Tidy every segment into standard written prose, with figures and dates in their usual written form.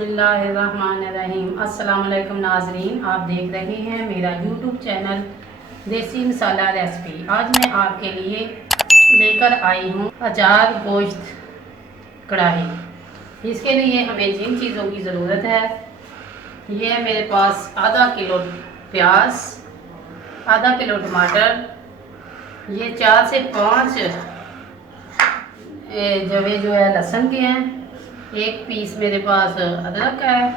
बिस्मिल्लाहिर्रहमानिर्रहीम। अस्सलाम वालेकुम नाजरीन, आप देख रहे हैं मेरा यूट्यूब चैनल देसी मसाला रेसिपी। आज मैं आपके लिए लेकर आई हूँ अचार गोश्त कढ़ाई। इसके लिए हमें जिन चीज़ों की ज़रूरत है, ये है मेरे पास आधा किलो प्याज, आधा किलो टमाटर, ये 4 से 5 जवे जो है लहसुन के हैं, एक पीस मेरे पास अदरक है,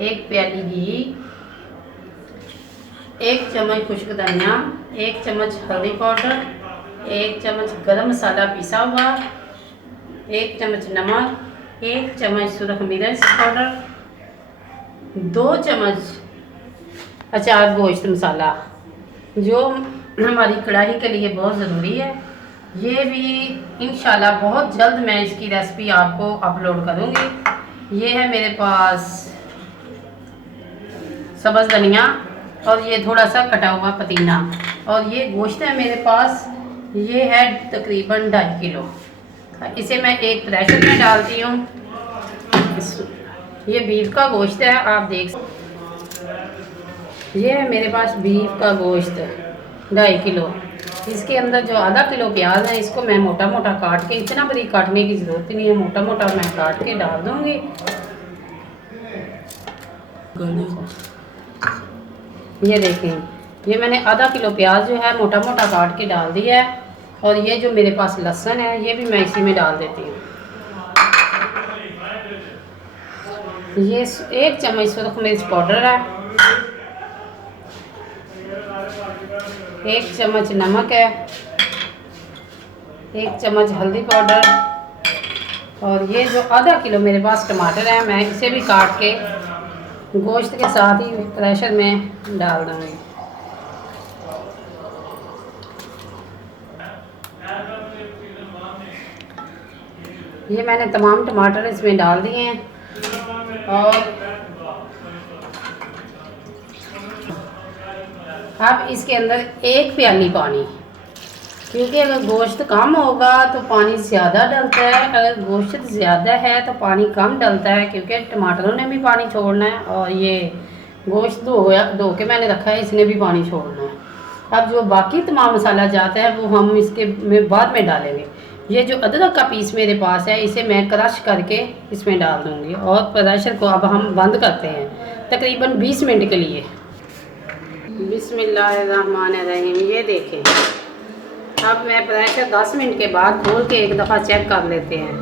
एक प्याली घी, एक चम्मच खुश्क धनिया, एक चम्मच हल्दी पाउडर, एक चम्मच गरम मसाला पिसा हुआ, एक चम्मच नमक, एक चम्मच सुरख मिर्च पाउडर, 2 चम्मच अचार गोश्त मसाला जो हमारी कढ़ाई के लिए बहुत ज़रूरी है। ये भी इंशाल्लाह बहुत जल्द मैं इसकी रेसिपी आपको अपलोड करूँगी। ये है मेरे पास सब्ज़ धनिया और ये थोड़ा सा कटा हुआ पुदीना, और ये गोश्त है मेरे पास, ये है तकरीबन 2.5 किलो। इसे मैं एक प्रेशर में डालती हूँ। ये बीफ का गोश्त है, आप देख सकते। ये है मेरे पास बीफ का गोश्त 2.5 किलो। इसके अंदर जो आधा किलो प्याज है, इसको मैं मोटा मोटा काट के, इतना बड़ी काटने की ज़रूरत नहीं है, मोटा मोटा मैं काट के डाल दूँगी। ये देखें, ये मैंने आधा किलो प्याज जो है मोटा मोटा काट के डाल दिया है, और ये जो मेरे पास लहसुन है ये भी मैं इसी में डाल देती हूँ। ये 1 चम्मच सुरख मिर्च पाउडर है, 1 चम्मच नमक है, 1 चम्मच हल्दी पाउडर, और ये जो आधा किलो मेरे पास टमाटर है, मैं इसे भी काट के गोश्त के साथ ही प्रेशर में डाल दूँगी। ये मैंने तमाम टमाटर इसमें डाल दिए हैं, और अब इसके अंदर 1 प्याली पानी, क्योंकि अगर गोश्त कम होगा तो पानी ज़्यादा डलता है, अगर गोश्त ज़्यादा है तो पानी कम डलता है, क्योंकि टमाटरों ने भी पानी छोड़ना है, और ये गोश्त धो के मैंने रखा है, इसने भी पानी छोड़ना है। अब जो बाकी तमाम मसाला जाता है वो हम इसके में बाद में डालेंगे। ये जो अदरक का पीस मेरे पास है, इसे मैं क्रश करके इसमें डाल दूँगी, और प्रेशर को अब हम बंद करते हैं तकरीबन 20 मिनट के लिए। बिस्मिल्लाहिर्रहमानिर्रहीम। ये देखें, अब मैं प्रेशर 10 मिनट के बाद खोल के एक दफ़ा चेक कर लेते हैं।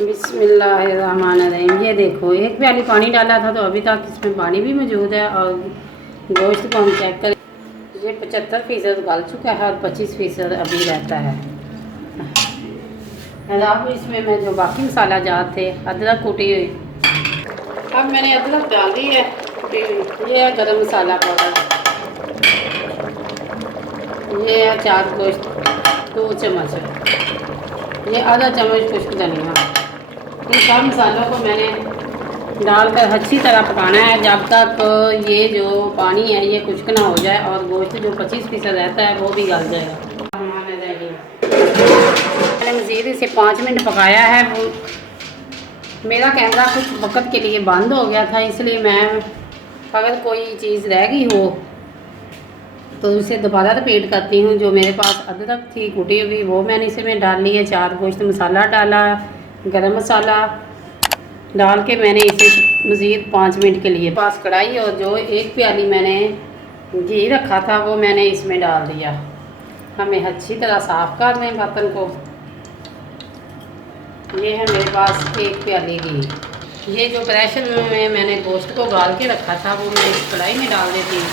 बिस्मिल्लाहिर्रहमानिर्रहीम। ये देखो, 1 प्याली पानी डाला था तो अभी तक इसमें पानी भी मौजूद है, और गोश्त को हम चेक करें, ये 75% गल चुका है और 25% अभी रहता है। अब इसमें मैं जो बाकी मसाला जात थे, अदरक कुटी हुई, अब मैंने अदरक डाल दी है कुटी हुई, ये है गरम मसाला पाउडर, ये है अचार गोश्त 2 चम्मच, ये आधा चम्मच खुश्क धनिया। इन सब मसालों को मैंने डालकर अच्छी तरह पकाना है जब तक ये जो पानी है ये खुश्क ना हो जाए, और गोश्त जो 25% रहता है वो भी गल जाएगा। मैंने मज़ीद इसे 5 मिनट पकाया है। वो मेरा कैमरा कुछ वक्त के लिए बंद हो गया था, इसलिए मैं, अगर कोई चीज़ रह गई हो तो उसे दोबारा रिपीट करती हूँ। जो मेरे पास अदरक थी कुटी हुई वो मैंने इसे में डाल ली है, 4 गोश्त मसाला डाला, गरम मसाला डाल के मैंने इसे मज़ीद 5 मिनट के लिए पास कढ़ाई, और जो 1 प्याली मैंने घी रखा था वो मैंने इसमें डाल दिया। हमें अच्छी तरह साफ़ कर लें बर्तन को। ये है मेरे पास 1 प्याली घी। ये जो प्रेशर में मैंने गोश्त को गाल के रखा था वो मैं इस कढ़ाई में डाल देती हूँ,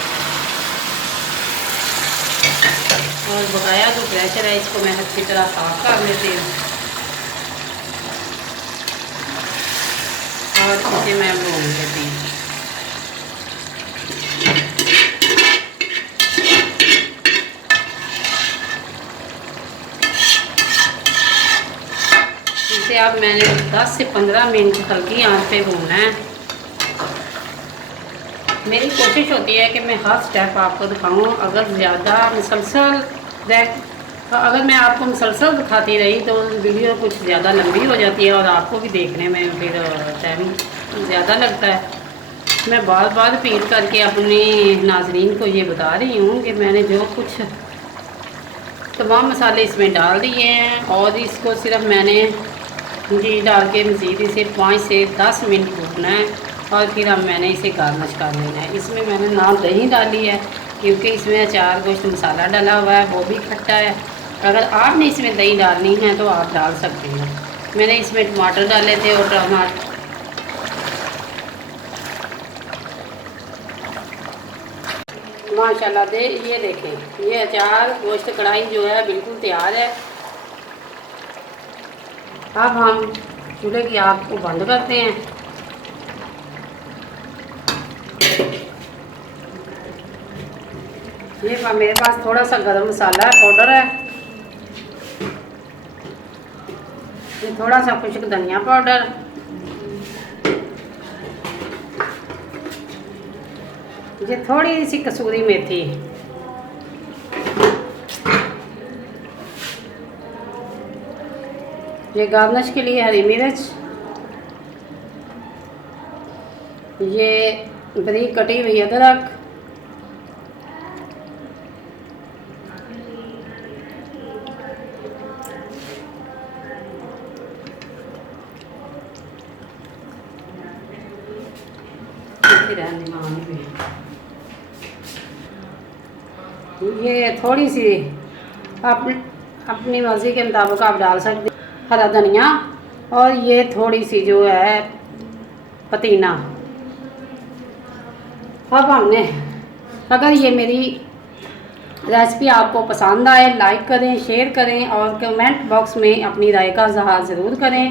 और बकाया जो प्रेशर है इसको मैं अच्छी तरह साफ़ कर लेती हूँ, और इसे मैं भून लेती हूँ। इसे अब मैंने 10 से 15 मिनट हल्की आंच पे भूनना है। मेरी कोशिश होती है कि मैं हर स्टेप आपको दिखाऊं, अगर ज़्यादा मुसलसल अगर मैं आपको मुसलसल दिखाती रही तो वीडियो कुछ ज़्यादा लंबी हो जाती है और आपको भी देखने में फिर टाइम ज़्यादा लगता है। मैं बार बार रिपीट करके अपने नाजरीन को ये बता रही हूँ कि मैंने जो कुछ तमाम मसाले इसमें डाल दिए हैं और इसको सिर्फ मैंने घी डाल के मज़ीद इसे 5 से 10 मिनट भूनना है और फिर अब मैंने इसे गार्निश कर लेना है। इसमें मैंने ना दही डाली है क्योंकि इसमें अचार गोश्त मसाला डाला हुआ है, वो भी खट्टा है। अगर आपने इसमें दही डालनी है तो आप डाल सकते हैं। मैंने इसमें टमाटर डाले थे और टमाटर माशाल्लाह दे ये देखें, ये अचार गोश्त कढ़ाई जो है बिल्कुल तैयार है। अब हम चूल्हे की आग को बंद करते हैं। ये मेरे पास थोड़ा सा गरम मसाला पाउडर है, ये थोड़ा सा खुश्क धनिया पाउडर, ये थोड़ी सी कसूरी मेथी, ये गार्निश के लिए हरी मिर्च, ये बारीक कटी हुई अदरक, ये थोड़ी सी अपनी मर्ज़ी के मुताबिक आप डाल सकते हैं हरा धनिया, और ये थोड़ी सी जो है पुदीना। अब हमने, अगर ये मेरी रेसिपी आपको पसंद आए लाइक करें, शेयर करें और कमेंट बॉक्स में अपनी राय का इज़हार ज़रूर करें।